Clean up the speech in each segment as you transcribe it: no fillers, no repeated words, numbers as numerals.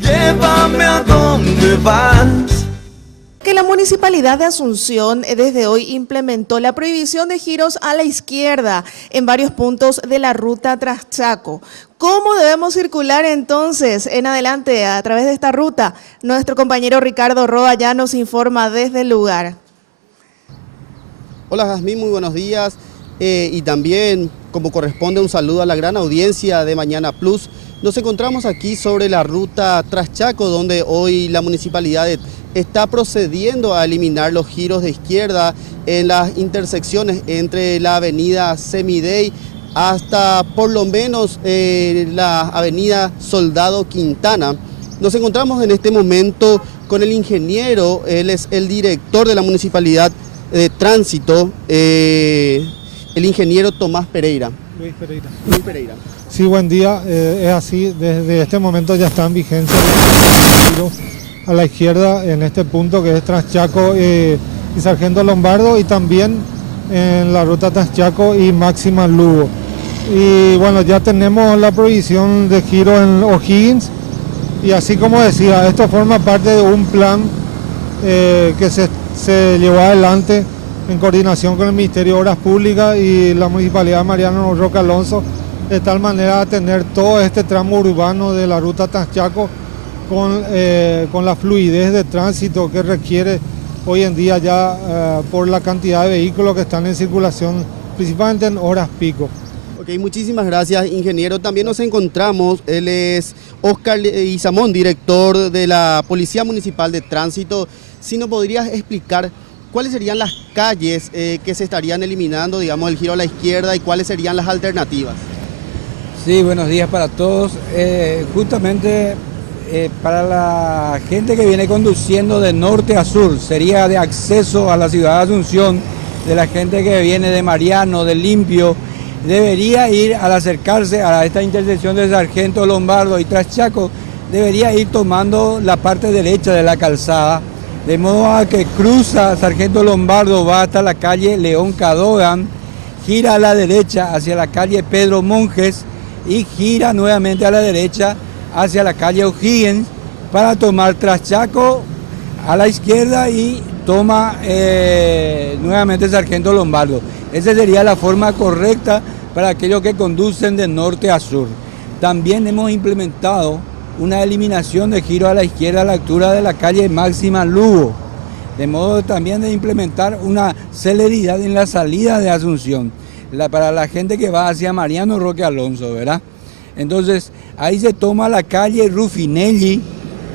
Llévame a donde vas. Que la Municipalidad de Asunción desde hoy implementó la prohibición de giros a la izquierda en varios puntos de la ruta Traschaco. ¿Cómo debemos circular entonces en adelante a través de esta ruta? Nuestro compañero Ricardo Roa ya nos informa desde el lugar. Hola Jazmín, muy buenos días y también, como corresponde, un saludo a la gran audiencia de Mañana Plus. Nos encontramos aquí sobre la ruta Traschaco, donde hoy la municipalidad está procediendo a eliminar los giros de izquierda en las intersecciones entre la avenida Semidey hasta por lo menos la avenida Soldado Quintana. Nos encontramos en este momento con el ingeniero, él es el director de la municipalidad de tránsito, el ingeniero Tomás Pereira. Luis Pereira. Sí, buen día. Es así, desde este momento ya está en vigencia a la izquierda en este punto que es Traschaco y Sargento Lombardo, y también en la ruta Traschaco y Máxima Lugo. Y bueno, ya tenemos la prohibición de giro en O'Higgins, y así como decía, esto forma parte de un plan que se llevó adelante en coordinación con el Ministerio de Obras Públicas y la Municipalidad de Mariano Roque Alonso, de tal manera a tener todo este tramo urbano de la ruta Traschaco con la fluidez de tránsito que requiere hoy en día ya por la cantidad de vehículos que están en circulación, principalmente en horas pico. Ok, muchísimas gracias, ingeniero. También nos encontramos, él es Oscar Izamón, director de la Policía Municipal de Tránsito. Si nos podrías explicar cuáles serían las calles que se estarían eliminando, digamos, el giro a la izquierda, y cuáles serían las alternativas. Sí, buenos días para todos. Justamente para la gente que viene conduciendo de norte a sur, sería de acceso a la ciudad de Asunción, de la gente que viene de Mariano, de Limpio, debería ir al acercarse a esta intersección de Sargento Lombardo y Traschaco, debería ir tomando la parte derecha de la calzada, de modo a que cruza Sargento Lombardo, va hasta la calle León Cadogan, gira a la derecha hacia la calle Pedro Monjes y gira nuevamente a la derecha hacia la calle O'Higgins para tomar Traschaco a la izquierda y toma nuevamente Sargento Lombardo. Esa sería la forma correcta para aquellos que conducen de norte a sur. También hemos implementado una eliminación de giro a la izquierda a la altura de la calle Máxima Lugo, de modo también de implementar una celeridad en la salida de Asunción, para la gente que va hacia Mariano Roque Alonso, ¿verdad? Entonces, ahí se toma la calle Rufinelli,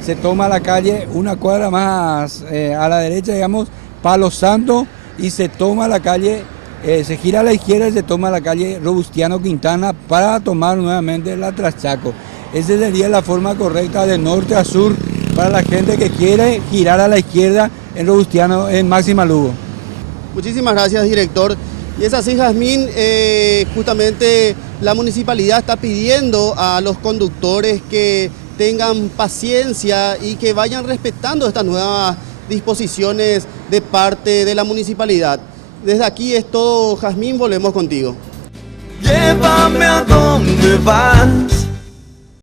se toma la calle una cuadra más a la derecha, digamos, Palo Santo, y se toma la calle, se gira a la izquierda y se toma la calle Robustiano Quintana para tomar nuevamente la Traschaco. Esa sería la forma correcta de norte a sur para la gente que quiere girar a la izquierda en Robustiano, en Máxima Lugo. Muchísimas gracias, director. Y es así, Jazmín, justamente la municipalidad está pidiendo a los conductores que tengan paciencia y que vayan respetando estas nuevas disposiciones de parte de la municipalidad. Desde aquí es todo, Jazmín, volvemos contigo. Llévame a donde vas.